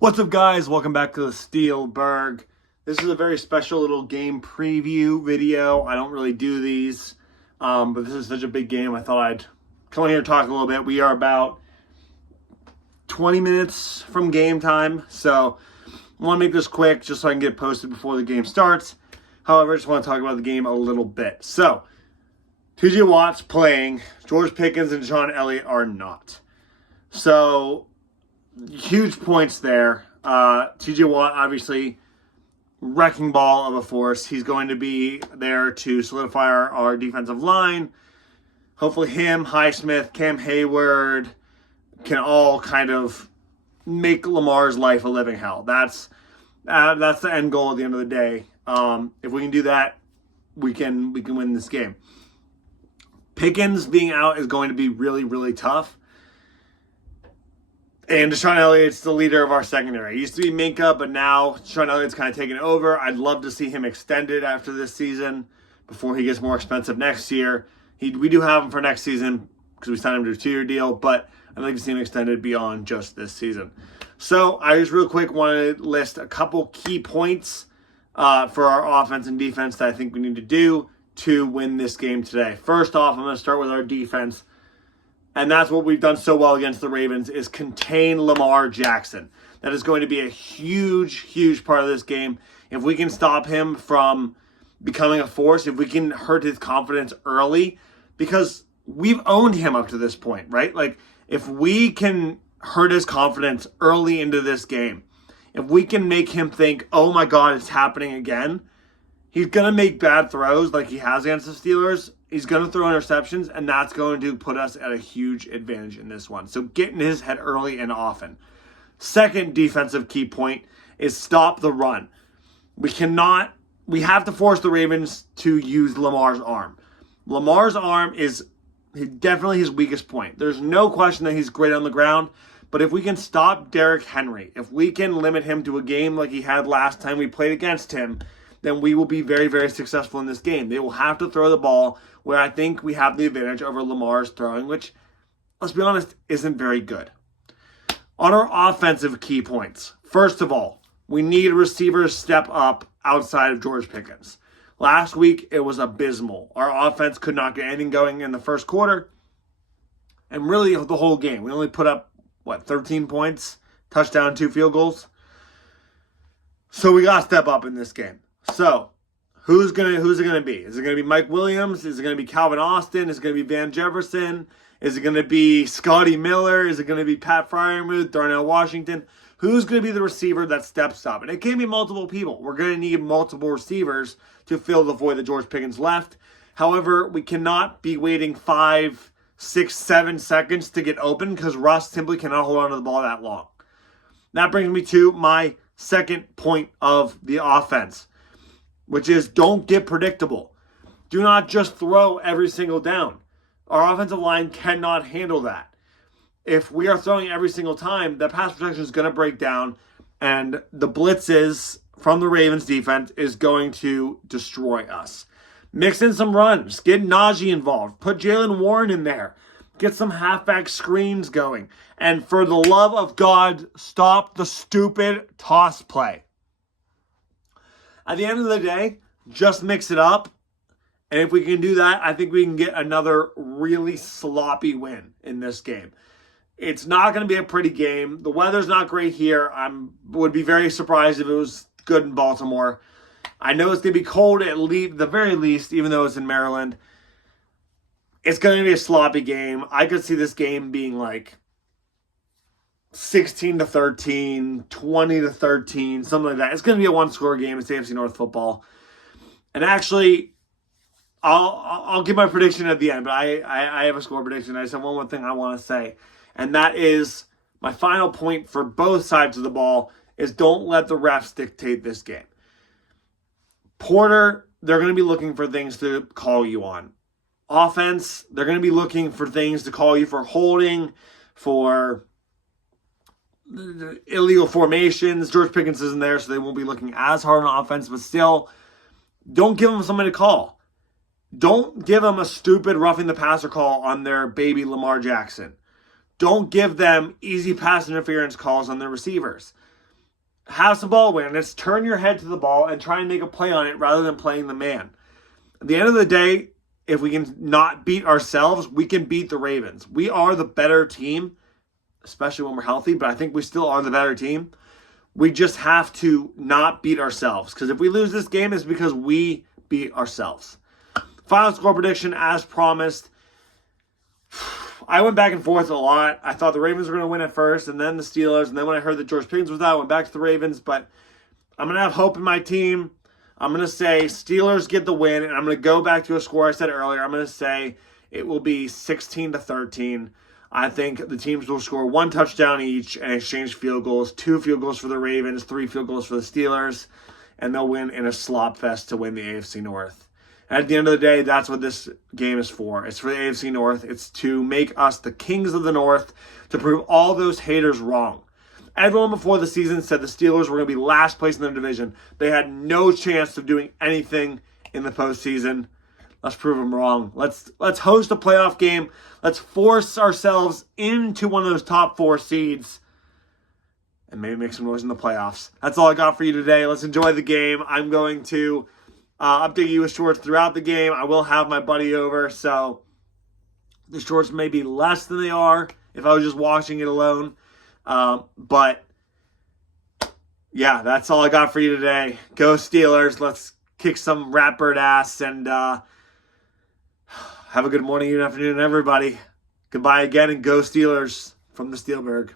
What's up, guys? Welcome back to the Steelburgh. This is a very special little game preview video. I don't really do these, but this is such a big game. I thought I'd come in here and talk a little bit. We are about 20 minutes from game time, so I want to make this quick just so I can get posted before the game starts. However, I just want to talk about the game a little bit. So, T.J. Watt's playing. George Pickens and Sean Elliott are not. So, huge points there. T.J. Watt, obviously, wrecking ball of a force. He's going to be there to solidify our defensive line. Hopefully him, Highsmith, Cam Hayward can all kind of make Lamar's life a living hell. That's the end goal at the end of the day. If we can do that, we can win this game. Pickens being out is going to be really, really tough. And Deshaun Elliott's the leader of our secondary. He used to be Minka, but now Deshaun Elliott's kind of taken over. I'd love to see him extended after this season before he gets more expensive next year. We do have him for next season because we signed him to a 2-year deal, but I'd like to see him extended beyond just this season. So I just real quick want to list a couple key points for our offense and defense that I think we need to do to win this game today. First off, I'm going to start with our defense. And that's what we've done so well against the Ravens is contain Lamar Jackson. That is going to be a huge, huge part of this game. If we can stop him from becoming a force, if we can hurt his confidence early, because we've owned him up to this point, right? Like, if we can hurt his confidence early into this game, if we can make him think, oh my God, it's happening again, he's going to make bad throws like he has against the Steelers. He's going to throw interceptions, and that's going to put us at a huge advantage in this one. So get in his head early and often. Second defensive key point is stop the run. We have to force the Ravens to use Lamar's arm. Lamar's arm is definitely his weakest point. There's no question that he's great on the ground, but if we can stop Derrick Henry, if we can limit him to a game like he had last time we played against him, then we will be very, very successful in this game. They will have to throw the ball where I think we have the advantage over Lamar's throwing, which, let's be honest, isn't very good. On our offensive key points, first of all, we need receivers step up outside of George Pickens. Last week, it was abysmal. Our offense could not get anything going in the first quarter, and really the whole game. We only put up, 13 points, touchdown, 2 field goals. So we got to step up in this game. So, who's it gonna be? Is it gonna be Mike Williams? Is it gonna be Calvin Austin? Is it gonna be Van Jefferson? Is it gonna be Scotty Miller? Is it gonna be Pat Freiermuth, Darnell Washington? Who's gonna be the receiver that steps up? And it can be multiple people. We're gonna need multiple receivers to fill the void that George Pickens left. However, we cannot be waiting 5, 6, 7 seconds to get open because Russ simply cannot hold on to the ball that long. That brings me to my second point of the offense, which is don't get predictable. Do not just throw every single down. Our offensive line cannot handle that. If we are throwing every single time, the pass protection is going to break down, and the blitzes from the Ravens defense is going to destroy us. Mix in some runs. Get Najee involved. Put Jalen Warren in there. Get some halfback screens going. And for the love of God, stop the stupid toss play. At the end of the day, just mix it up. And if we can do that, I think we can get another really sloppy win in this game. It's not going to be a pretty game. The weather's not great here. Would be very surprised if it was good in Baltimore. I know it's going to be cold at the very least, even though it's in Maryland. It's going to be a sloppy game. I could see this game being like 16-13, 20-13, something like that. It's going to be a one-score game. It's AFC North football. And actually, I'll give my prediction at the end, but I have a score prediction. I just have one more thing I want to say, and that is my final point for both sides of the ball is don't let the refs dictate this game. Porter, they're going to be looking for things to call you on. Offense, they're going to be looking for things to call you for holding, for illegal formations. George Pickens isn't there, so they won't be looking as hard on offense, but still, don't give them somebody to call. Don't give them a stupid roughing the passer call on their baby Lamar Jackson. Don't give them easy pass interference calls on their receivers. have some ball awareness, turn your head to the ball, and try and make a play on it rather than playing the man. At the end of the day, if we can not beat ourselves, we can beat the Ravens. We are the better team, especially when we're healthy, but I think we still are the better team. We just have to not beat ourselves, because if we lose this game, it's because we beat ourselves. Final score prediction, as promised. I went back and forth a lot. I thought the Ravens were going to win at first, and then the Steelers. And then when I heard that George Pickens was out, I went back to the Ravens. But I'm going to have hope in my team. I'm going to say Steelers get the win, and I'm going to go back to a score I said earlier. I'm going to say it will be 16-13. I think the teams will score 1 touchdown each and exchange field goals. 2 field goals for the Ravens, 3 field goals for the Steelers, and they'll win in a slop fest to win the AFC North. At the end of the day, that's what this game is for. It's for the AFC North. It's to make us the kings of the North, to prove all those haters wrong. Everyone before the season said the Steelers were going to be last place in their division. They had no chance of doing anything in the postseason. Let's prove them wrong. Let's host a playoff game. Let's force ourselves into one of those top 4 seeds and maybe make some noise in the playoffs. That's all I got for you today. Let's enjoy the game. I'm going to update you with shorts throughout the game. I will have my buddy over, so the shorts may be less than they are if I was just watching it alone. But yeah, that's all I got for you today. Go Steelers. Let's kick some Ratbird ass, and have a good morning and afternoon, everybody. Goodbye again, and go Steelers from the Steelburgh.